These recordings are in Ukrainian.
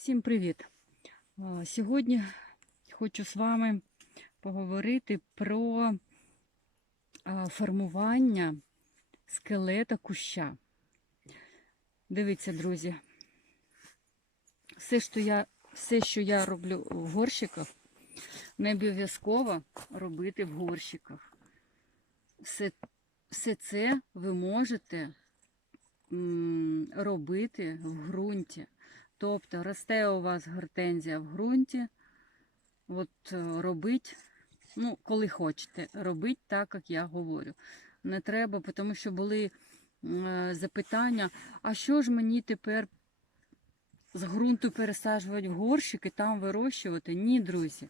Всім привіт! Сьогодні хочу з вами поговорити про формування скелета куща. Дивіться, друзі, все, що я, все, що я роблю в горщиках, не обов'язково робити в горщиках. Все, все це ви можете робити в ґрунті. Тобто росте у вас гортензія в ґрунті, от е, робить, ну, коли хочете, робить так, як я говорю. Не треба, тому що були е, запитання, а що ж мені тепер з ґрунту пересаджувати в горщик і там вирощувати? Ні, друзі.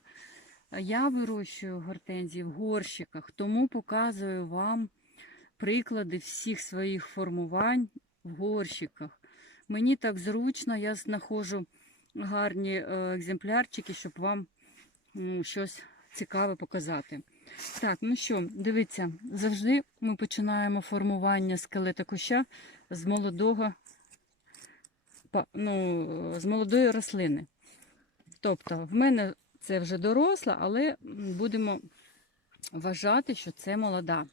Я вирощую гортензії в горщиках, тому показую вам приклади всіх своїх формувань в горщиках. Мені так зручно, я знаходжу гарні е, екземплярчики, щоб вам щось цікаве показати. Так, ну що, дивіться, завжди ми починаємо формування скелета куща з молодого, ну, з молодої рослини. Тобто, в мене це вже доросла, але будемо вважати, що це молода.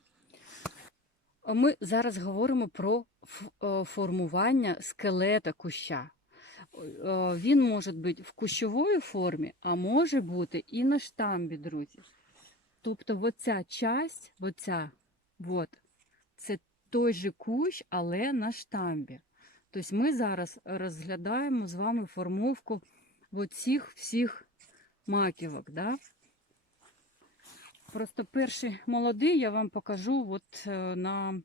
Ми зараз говоримо про е, формування скелета куща. Е, Він може бути в кущової формі, а може бути і на штамбі, друзі. Тобто, оця часть, оця, от, це той же кущ, але на штамбі. Тобто ми зараз розглядаємо з вами формовку оцих всіх маківок. Да? Просто перший молодий я вам покажу от е, на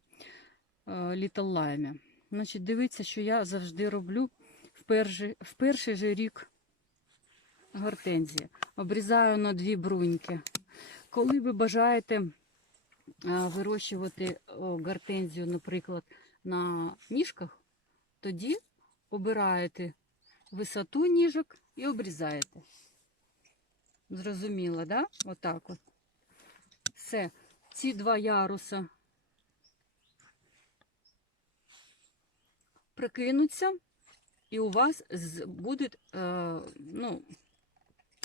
е, Little Lime. Значить, дивіться, що я завжди роблю в перший, в перший же рік гортензії. Обрізаю на дві бруньки. Коли ви бажаєте е, вирощувати гортензію, наприклад, на ніжках, тоді обираєте висоту ніжок і обрізаєте. Зрозуміло, да? Отак от. Все, ці два яруса прикинуться, і у вас буде, ну,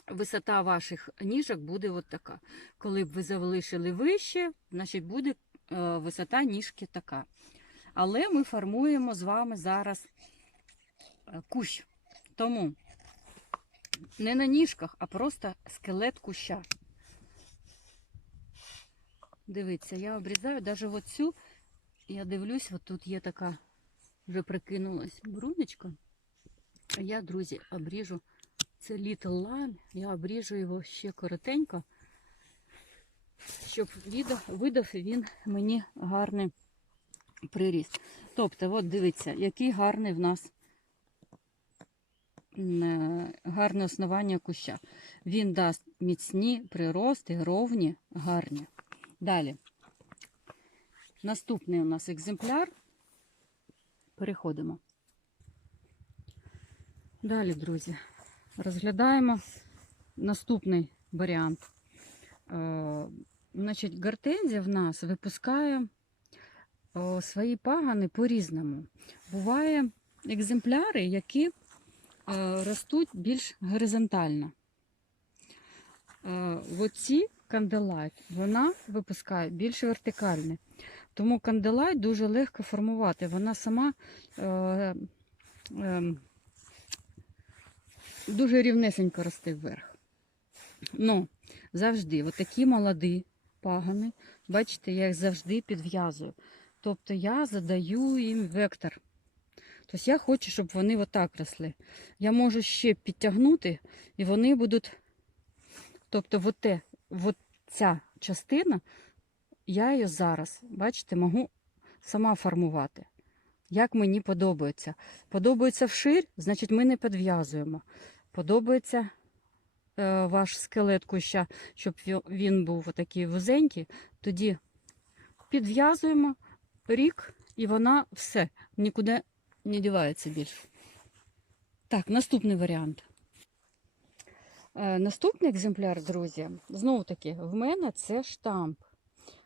висота ваших ніжок буде от така. Коли б ви залишили вище, значить буде е, висота ніжки така. Але ми формуємо з вами зараз е, кущ. Тому не на ніжках, а просто скелет куща. Дивіться, я обрізаю навіть оцю, я дивлюсь, от тут є така, вже прикинулась брунечка. А я, друзі, обріжу це Little Lime, я обріжу його ще коротенько, щоб видав, видав він мені гарний приріст. Тобто, от дивіться, який гарний в нас гарне основання куща. Він дасть міцні прирости, ровні, гарні. Далі. Наступний у нас екземпляр. Переходимо. Далі, друзі, розглядаємо наступний варіант. Е, значить, гортензія в нас випускає о, свої пагани по-різному. Буває екземпляри, які е, ростуть більш горизонтально. Е, оці канделайт, вона випускає більш вертикальне. Тому канделайт дуже легко формувати. Вона сама е, е, дуже рівнесенько росте вверх. Ну, завжди, отакі молоді пагани, бачите, я їх завжди підв'язую. Тобто я задаю їм вектор. Тобто я хочу, щоб вони отак росли. Я можу ще підтягнути, і вони будуть. Тобто, от те, от ця частина, я її зараз, бачите, можу сама формувати. Як мені подобається. Подобається вширь, значить ми не підв'язуємо. Подобається е, ваш скелет куща, щоб він був такий вузенький, тоді підв'язуємо рік, і вона все, нікуди не дівається більше. Так, наступний варіант. Е, Наступний екземпляр, друзі, знову таки, в мене це штамп.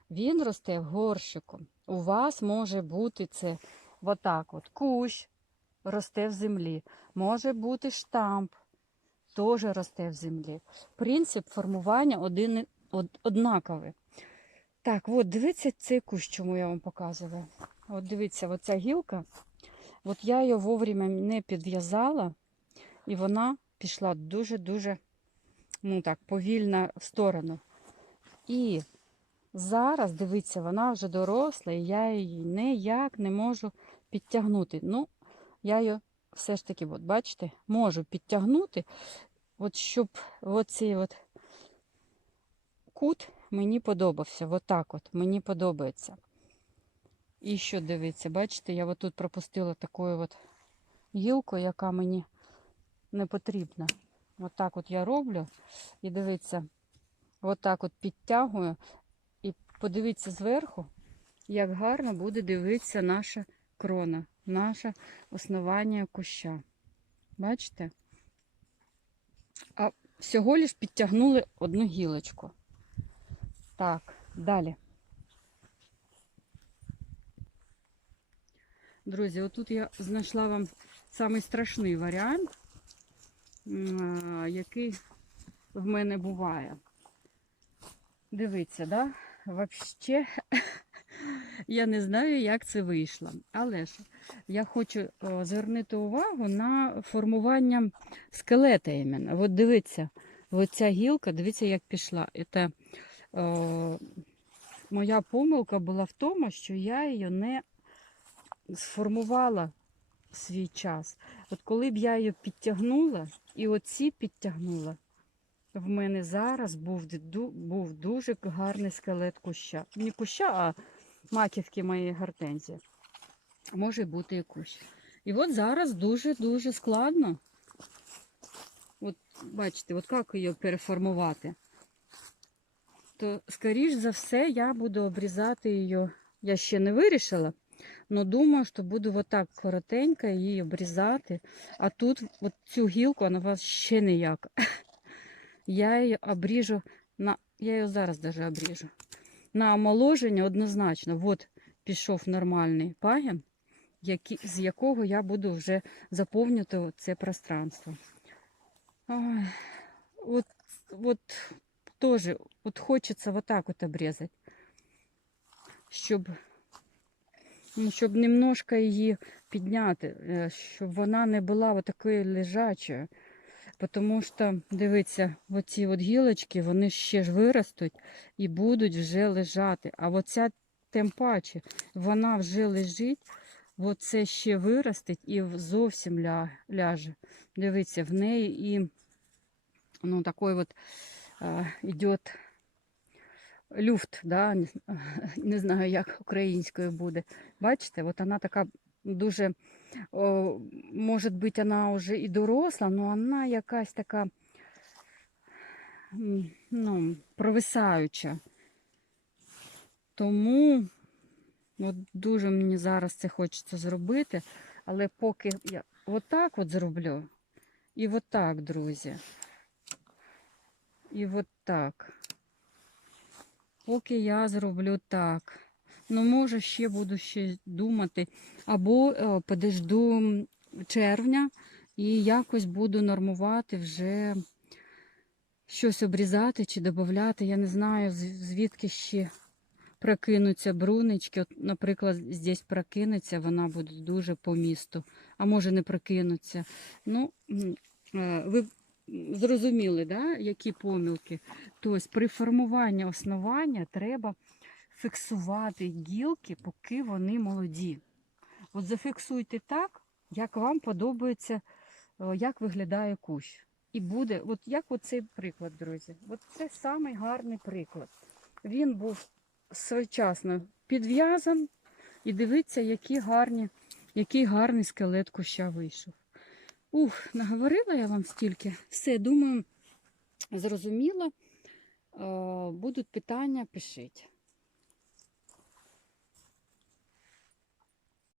Він росте в горщику. У вас може бути це отак от кущ, росте в землі. Може бути штамп, теж росте в землі. Принцип формування один, од- однаковий. Так, от дивіться цей кущ, чому я вам показувала. От дивіться, оця гілка. От я її вовремя не підв'язала, і вона пішла дуже-дуже ну так, повільно в сторону. І зараз, дивіться, вона вже доросла, і я її ніяк не можу підтягнути. Ну, я її все ж таки, от, бачите, можу підтягнути, от щоб оцей от кут мені подобався. Отак от, мені подобається. І що дивіться, бачите, я отут пропустила таку от гілку, яка мені не потрібна. Отак от я роблю. І дивіться, отак от підтягую. І подивіться зверху, як гарно буде дивитися наша крона, наше основання куща. Бачите? А всього лиш підтягнули одну гілочку. Так, далі. Друзі, отут я знайшла вам самий варіант, який в мене буває. Дивіться, да? Вообще, я не знаю, як це вийшло. Але ж я хочу звернути увагу на формування скелета іменно. От дивіться, оця гілка, дивіться, як пішла. Це, о, моя помилка була в тому, що я її не сформувала свій час. От коли б я її підтягнула і оці підтягнула, в мене зараз був, був дуже гарний скелет куща. Не куща, а маківки моєї гортензії. Може бути і кущ. І от зараз дуже-дуже складно. От бачите, от як її переформувати. То, скоріш за все, я буду обрізати її. Я ще не вирішила, але думаю, що буду отак коротенько її обрізати. А тут от цю гілку, вона у вас ще ніяка. Я її обріжу на. Я її зараз даже обріжу. На омоложення однозначно. От пішов нормальний пагін, який, з якого я буду вже заповнювати це пространство. Ой, от, от теж от хочеться вот так от обрізати, щоб, щоб немножко її підняти, е, щоб вона не була такою лежачою. Тому що, дивіться, оці от гілочки, вони ще ж виростуть і будуть вже лежати. А оця тим паче, вона вже лежить, оце ще виростить і зовсім ля, ляже. Дивіться, в неї і ну, такий от е, йде люфт, да? не, знаю, як українською буде. Бачите, от вона така дуже, може бути, вона вже і доросла, але вона якась така ну, провисаюча. Тому от дуже мені зараз це хочеться зробити, але поки я отак от зроблю, і отак, друзі. І отак. Поки я зроблю так. Ну, може, ще буду ще думати. Або е, подожду червня і якось буду нормувати вже щось обрізати чи додати. Я не знаю, звідки ще прокинуться брунички. От, наприклад, здесь прокинеться, вона буде дуже по місту, а може не прокинуться. Ну, е, ви зрозуміли, да, які помилки? Тобто при формуванні основання треба фіксувати гілки, поки вони молоді. От зафіксуйте так, як вам подобається, е, як виглядає кущ. І буде, от як оцей приклад, друзі. От це самий гарний приклад. Він був своєчасно підв'язан, і дивіться, які гарні, який гарний скелет куща вийшов. Ух, наговорила я вам стільки. Все, думаю, зрозуміло. Е, Будуть питання, пишіть.